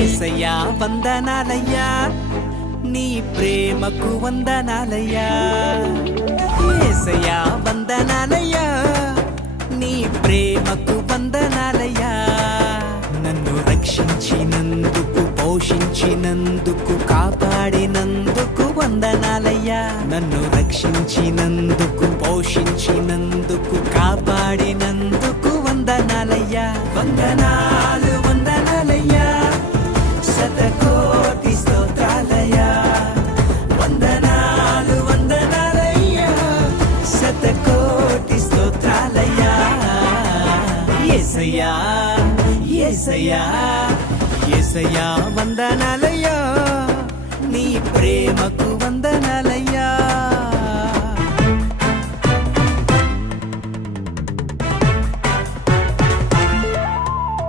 యేసయ్యా వందనాలయ్యా నీ ప్రేమకు వందనాలయ్యా యేసయ్యా వందనాలయ్యా నీ ప్రేమకు వందనాలయ్యా నన్ను రక్షించినందుకు పోషించినందుకు కాపాడినందుకు వందనాలయ్యా నన్ను రక్షించినందుకు పోషించినందుకు కాపాడినందుకు వందనాలయ్యా వందనాలు వందనాలయ్యా శతకోటి స్తోత్రాలయ్యా వందనాలు వందనాలయ్యా శతకోటి స్తోత్రాలయ్యా యేసయ్యా యేసయ్యా యేసయ్యా వందనాలయ్యా నీ ప్రేమకు వందనాలు